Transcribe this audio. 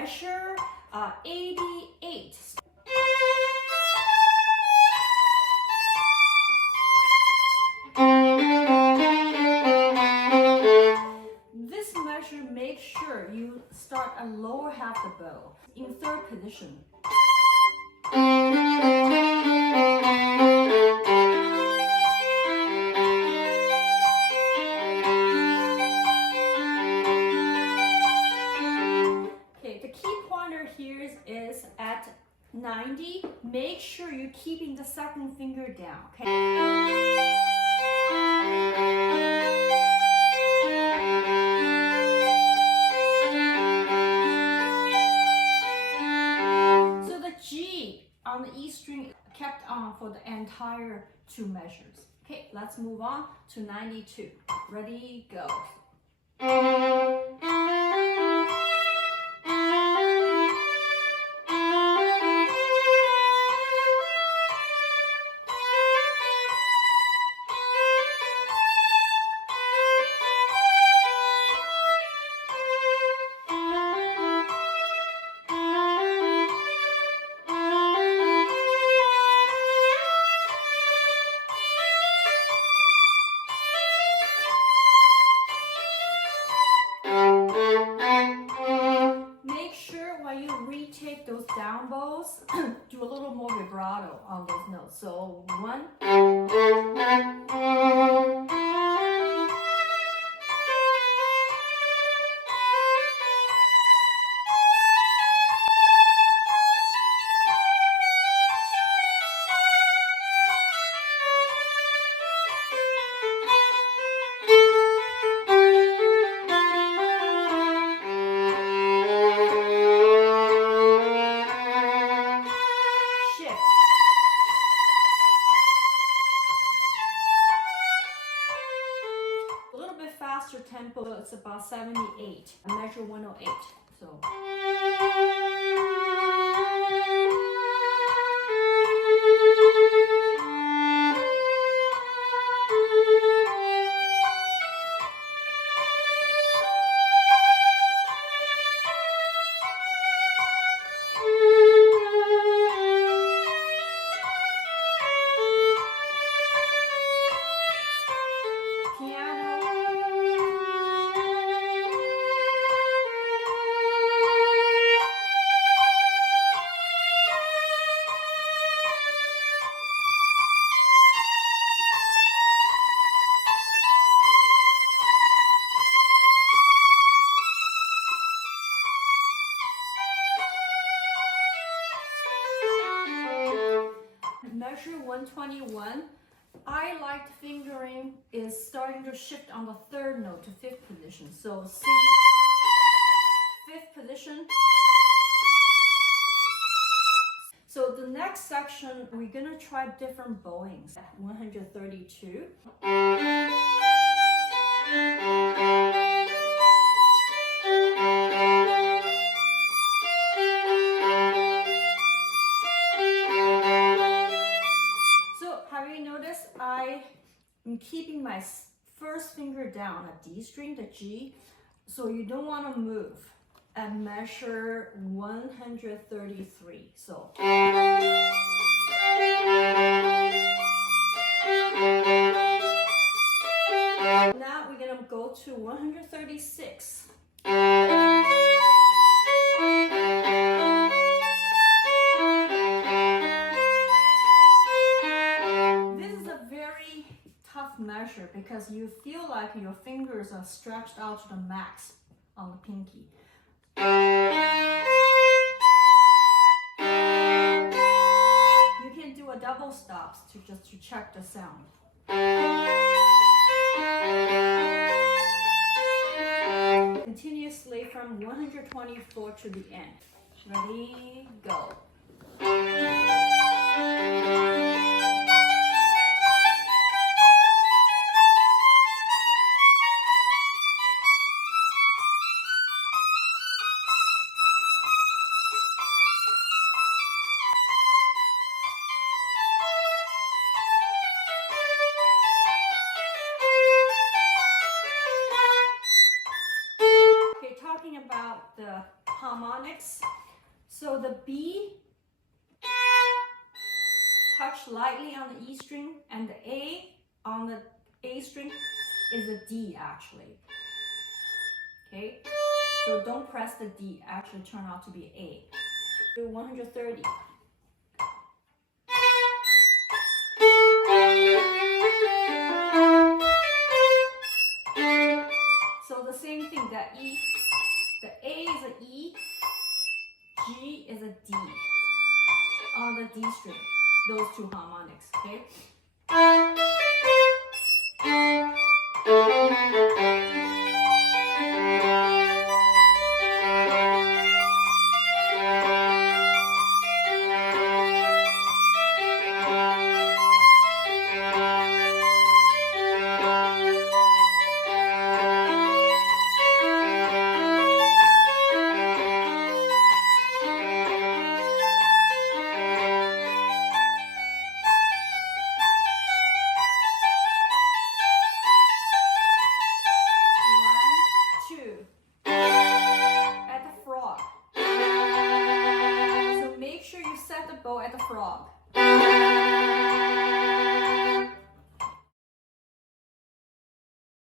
measure 88. This measure, make sure you start at lower half the bow in third position. Is at 90. Make sure you're keeping the second finger down, okay? So the G on the E string kept on for the entire 2 measures. Okay, let's move on to 92. Ready, go. Retake those down bows, do a little more vibrato on those notes. So 1. Faster tempo, it's about 78. I measure 108. So. Measure 121. I like fingering is starting to shift on the 3rd note to 5th position. So C, 5th position. So the next section, we're gonna try different bowings. 132. I'm keeping my first finger down at D string, the G, so you don't want to move, and measure 133. So now we're gonna go to 136. Measure because you feel like your fingers are stretched out to the max on the pinky. You can do a double stops to check the sound. Continuously from 124 to the end. Ready, go. About the harmonic harmonics. So the B touch lightly on the E string, and the A on the A string is a D actually. Okay, so don't press the D, actually turn out to be A. Do 130. So the same thing, that E, the A is a E, G is a D on the D string, those two harmonics, okay? At the frog.